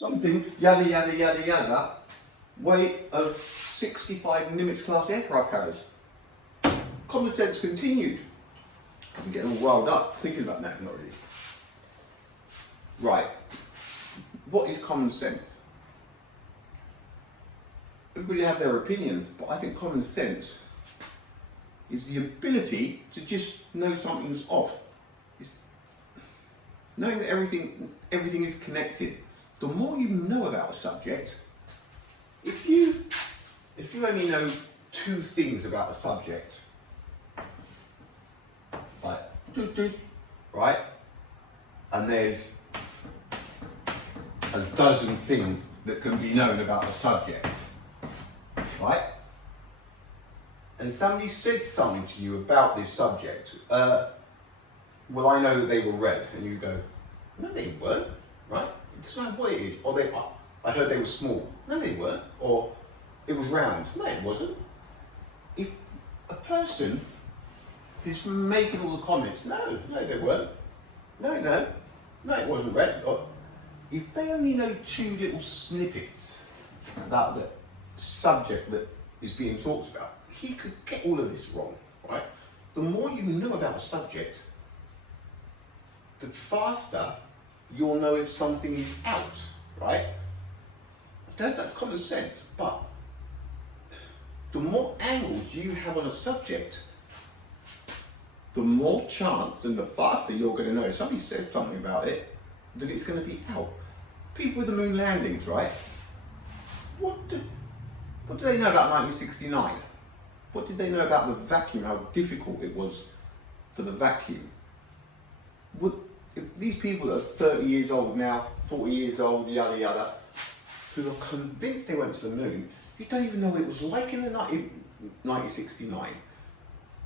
something, yada yada yada yada, weight of 65 Nimitz class aircraft carriers. Common sense continued. I'm getting all riled up thinking about that, not really. Right, what is common sense? Everybody have their opinion, but I think common sense is the ability to just know something's off. It's knowing that everything is connected. The more you know about a subject, if you only know two things about a subject, right, and there's a dozen things that can be known about a subject, right? And somebody says something to you about this subject, well, I know that they were red, and you go, no, they weren't, right? It doesn't matter what it is. Or I heard they were small. No, they weren't. Or it was round. No, it wasn't. If a person who's making all the comments, no, they weren't. No, it wasn't red. Or if they only know two little snippets about the subject that is being talked about, he could get all of this wrong, right? The more you know about a subject, the faster you'll know if something is out, right? I don't know if that's common sense, but the more angles you have on a subject, the more chance and the faster you're going to know. If somebody says something about it, that it's going to be out. People with the moon landings, right? What do they know about 1969? What did they know about the vacuum, how difficult it was for the vacuum? If these people that are 30 years old now, 40 years old, yada yada, who are convinced they went to the moon, you don't even know what it was like in 1969.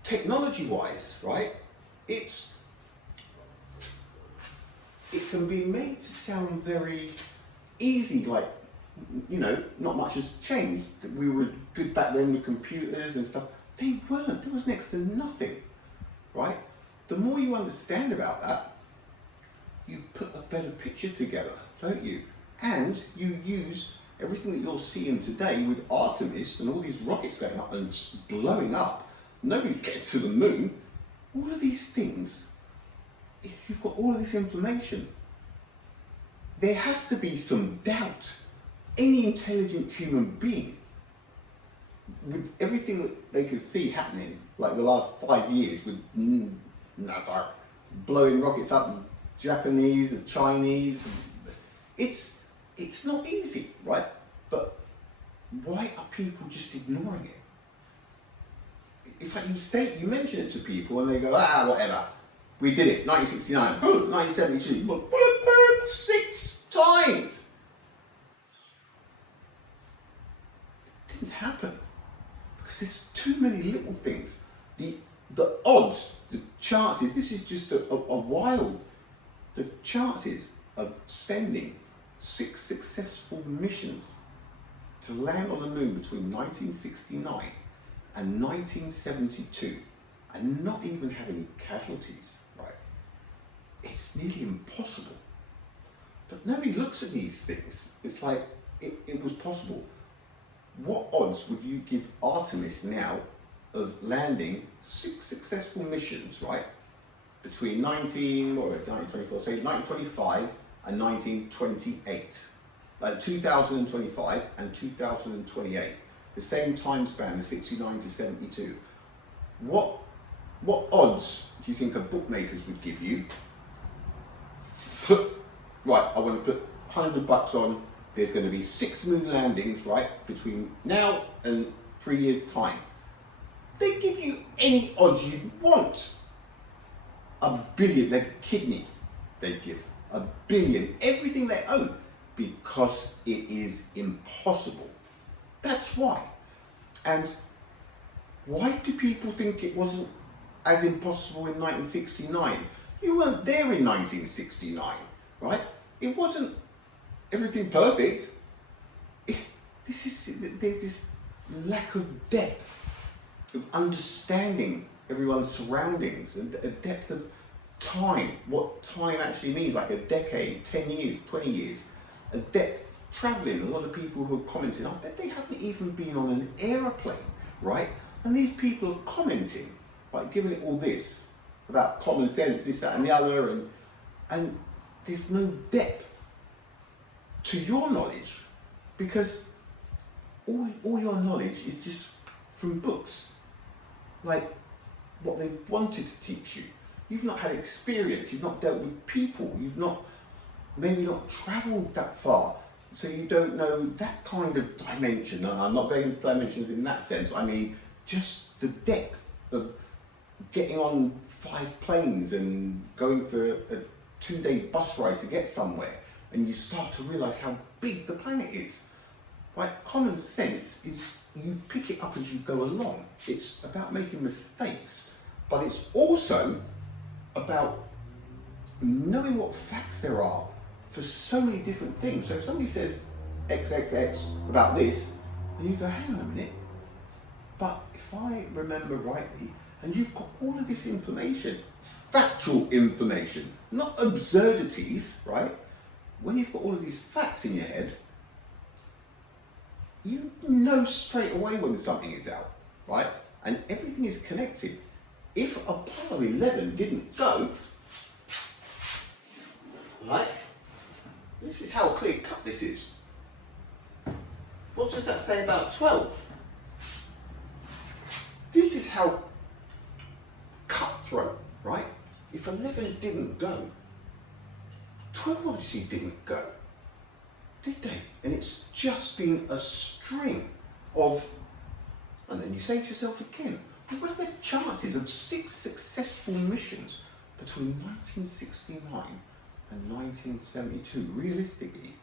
Technology-wise, right, it can be made to sound very easy, like, you know, not much has changed. We were good back then with computers and stuff. They weren't. There was next to nothing, right? The more you understand about that, you put a better picture together, don't you? And you use everything that you're seeing today with Artemis and all these rockets going up and blowing up. Nobody's getting to the moon. All of these things, if you've got all of this information, there has to be some doubt. Any intelligent human being, with everything that they could see happening, like the last 5 years with NASA blowing rockets up, Japanese and Chinese, it's not easy, right? But why are people just ignoring it? It's like you mention it to people and they go, whatever. We did it, 1969, boom, 1972, boom, 6 times. It didn't happen because there's too many little things. The odds, the chances, this is just a wild, the chances of sending 6 successful missions to land on the moon between 1969 and 1972 and not even have any casualties, right? It's nearly impossible. But nobody looks at these things. It's like, it was possible. What odds would you give Artemis now of landing 6 successful missions, right? Between 1924, say 1925 and 1928. Like 2025 and 2028. The same time span, the 69 to 72. What odds do you think a bookmakers would give you? Right, I want to put $100 on. There's going to be 6 moon landings, right, between now and 3 years' time. They give you any odds you want. $1 billion, their kidney, they give $1 billion, everything they own, because it is impossible. That's why. And why do people think it wasn't as impossible in 1969? You weren't there in 1969, right? It wasn't everything perfect. There's this lack of depth, of understanding everyone's surroundings, and a depth of time, what time actually means, like a decade, 10 years, 20 years. a depth traveling. A lot of people who are commenting, I bet they haven't even been on an aeroplane, right? And these people are commenting, like giving it all this about common sense, this, that, and the other, and there's no depth to your knowledge because all your knowledge is just from books, like what they wanted to teach you. You've not had experience, you've not dealt with people, you've not maybe not travelled that far, so you don't know that kind of dimension. No, I'm not going into dimensions in that sense, I mean just the depth of getting on 5 planes and going for a 2-day bus ride to get somewhere, and you start to realise how big the planet is. Right? Common sense is you pick it up as you go along. It's about making mistakes, but it's also about knowing what facts there are for so many different things. So if somebody says XXX about this, and you go, hang on a minute, but if I remember rightly, and you've got all of this information, factual information, not absurdities, right? When you've got all of these facts in your head, you know straight away when something is out, right? And everything is connected. If Apollo 11 didn't go, right? This is how clear cut this is. What does that say about 12? This is how cutthroat, right? If 11 didn't go, 12 obviously didn't go, did they? And it's just been a string of, and then you say to yourself again, what are the chances of 6 successful missions between 1969 and 1972? Realistically,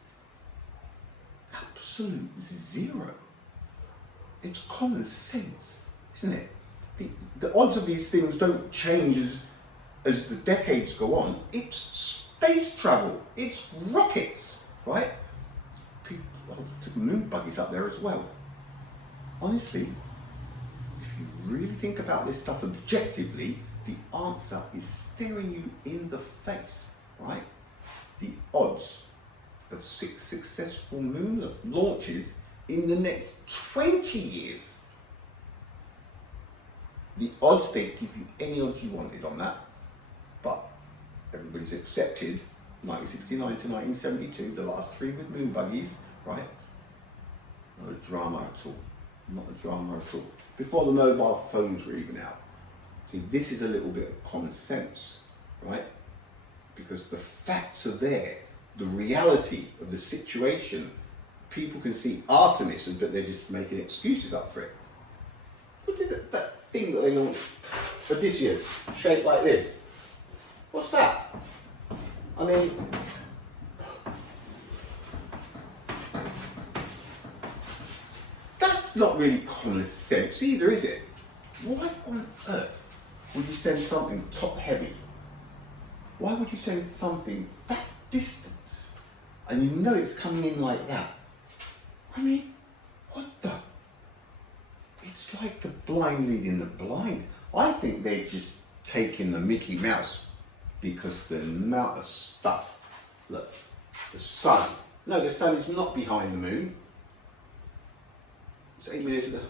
absolute zero. It's common sense, isn't it? The odds of these things don't change as the decades go on. It's space travel, it's rockets, right? People took moon buggies up there as well. Honestly, if you really think about this stuff objectively, the answer is staring you in the face, right? The odds of 6 successful moon launches in the next 20 years. The odds, they give you any odds you wanted on that, but everybody's accepted 1969 to 1972, the last 3 with moon buggies, right? Not a drama at all. Not a drama at all. Before the mobile phones were even out. See, this is a little bit of common sense, right? Because the facts are there. The reality of the situation. People can see Artemis, but they're just making excuses up for it. Look at that thing that they launched, Odysseus, shaped like this. What's that? I mean, that's not really common sense either, is it? Why on earth would you send something top heavy? Why would you send something that distance and you know it's coming in like that? I mean, what the? It's like the blind leading the blind. I think they're just taking the Mickey Mouse because the amount of stuff. Look, the sun. No, the sun is not behind the moon. It's 8 minutes ago.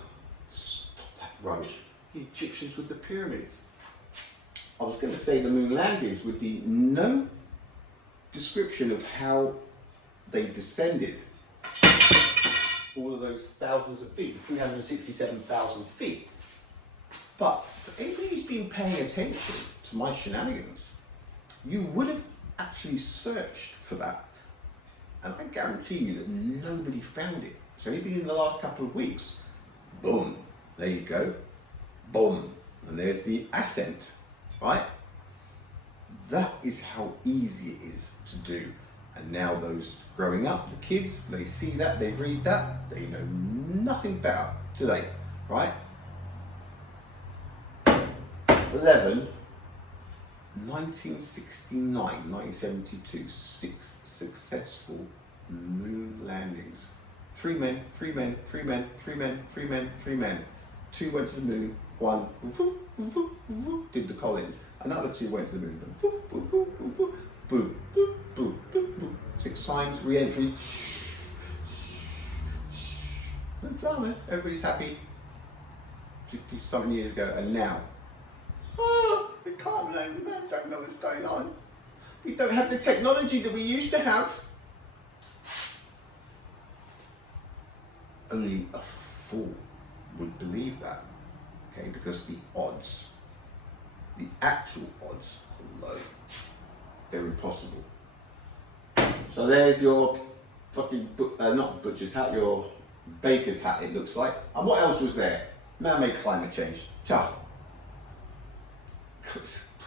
Stop that rubbish. The Egyptians with the pyramids. I was going to say the moon landings with the no description of how they descended all of those thousands of feet, 367,000 feet. But for anybody who's been paying attention to my shenanigans, you would have actually searched for that. And I guarantee you that nobody found it. It's only been in the last couple of weeks. Boom, there you go. Boom, and there's the ascent, right? That is how easy it is to do. And now those growing up, the kids, they see that, they read that, they know nothing better, do they? Right? 11, 1969, 1972, 6 successful moon landings. 3 men, 3 men, 3 men, 3 men, 3 men, 3 men. 2 went to the moon, 1 did the Collins, another 2 went to the moon, boom, boom, boom, boom, boom. 6 times, re-entries. No dramas, everybody's happy. 50 something years ago, and now, we can't learn, we don't know what's going on. We don't have the technology that we used to have. Only a fool would believe that, okay? Because the odds, the actual odds are low. They're impossible. So there's your fucking, not butcher's hat, your baker's hat, it looks like. And what else was there? Man-made climate change. Talk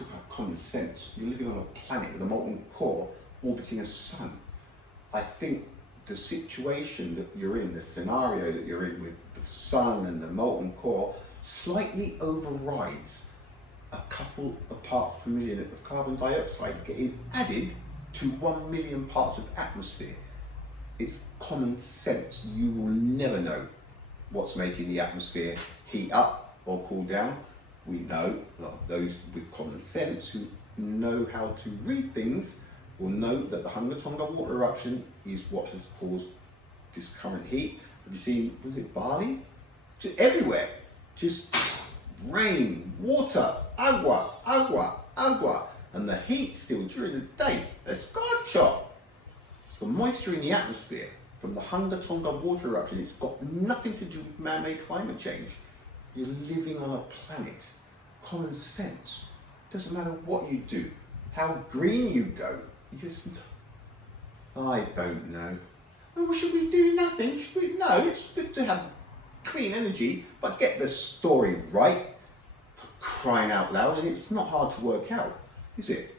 about common sense. You're living on a planet with a molten core orbiting a sun. I think the situation that you're in, the scenario that you're in with the sun and the molten core, slightly overrides a couple of parts per million of carbon dioxide getting added to 1 million parts of atmosphere. It's common sense. You will never know what's making the atmosphere heat up or cool down. We know, well, those with common sense who know how to read things will know that the Hunga Tonga water eruption is what has caused this current heat. Have you seen, was it Bali? Just everywhere, just rain, water, agua, agua, agua, and the heat still during the day. A scarf shot. It's the moisture in the atmosphere from the Hunga Tonga water eruption. It's got nothing to do with man-made climate change. You're living on a planet. Common sense. Doesn't matter what you do, how green you go. You just, I don't know. Well, should we do nothing? Should we? No, it's good to have clean energy, but get the story right. For crying out loud, and it's not hard to work out, is it?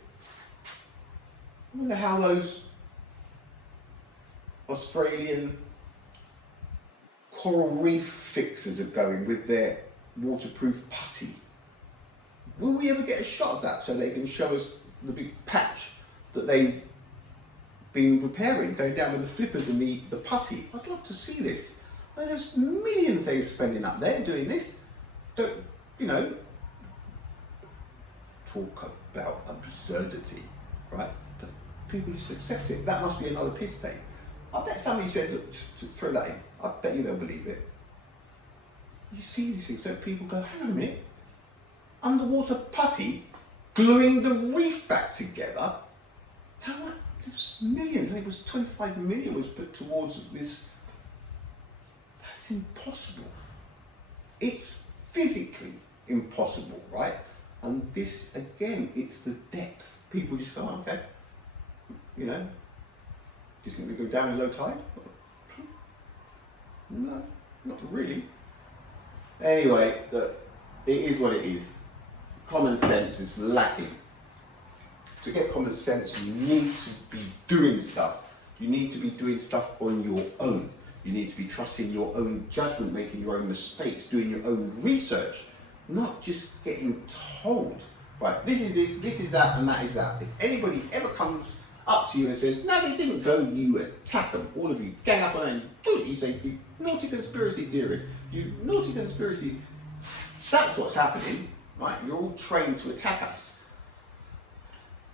I wonder how those Australian coral reef fixers are going with their waterproof putty. Will we ever get a shot of that so they can show us the big patch that they've been repairing, going down with the flippers and the putty? I'd love to see this. Well, there's millions they're spending up there doing this. Don't, you know, talk about absurdity, right? But people just accept it. That must be another piss take. I bet somebody said, look, throw that in. I bet you they'll believe it. You see these things, so people go, hang on a minute, underwater putty gluing the reef back together? How much? It was millions. I think it was 25 million was put towards this. That's impossible. It's physically impossible, right? And this, again, it's the depth. People just go, oh, okay, you know, just going to go down in low tide? No, not really. Anyway, it is what it is. Common sense is lacking. To get common sense, you need to be doing stuff. You need to be doing stuff on your own. You need to be trusting your own judgment, making your own mistakes, doing your own research, not just getting told, right, this is that, and that is that. If anybody ever comes up to you and says, no, they didn't go, you attack them. All of you gang up on them. You say, you naughty conspiracy theorists, you naughty conspiracy. That's what's happening, right? You're all trained to attack us.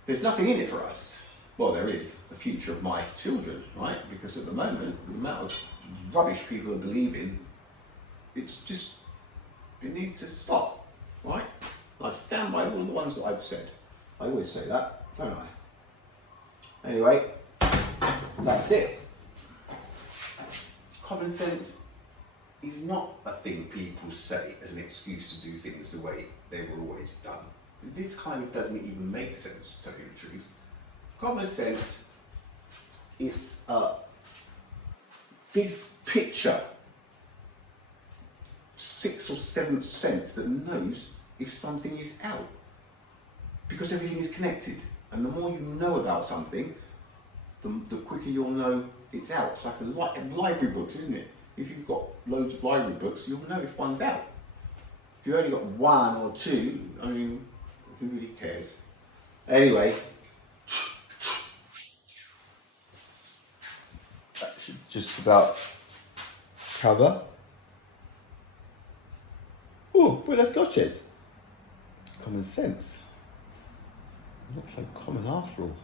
There's nothing in it for us. Well, there is the future of my children, right? Because at the moment, the amount of rubbish people are believing, it's just, it needs to stop, right? I stand by all the ones that I've said. I always say that, don't I? Anyway, that's it. Common sense is not a thing people say as an excuse to do things the way they were always done. This kind of doesn't even make sense, to tell you the truth. Common sense is a big picture, 6th or 7th sense that knows if something is out. Because everything is connected. And the more you know about something, the quicker you'll know it's out. It's like library books, isn't it? If you've got loads of library books, you'll know if one's out. If you've only got 1 or 2, I mean, who really cares? Anyway, that should just about cover. Oh, buenas noches. Common sense. Not so common after all.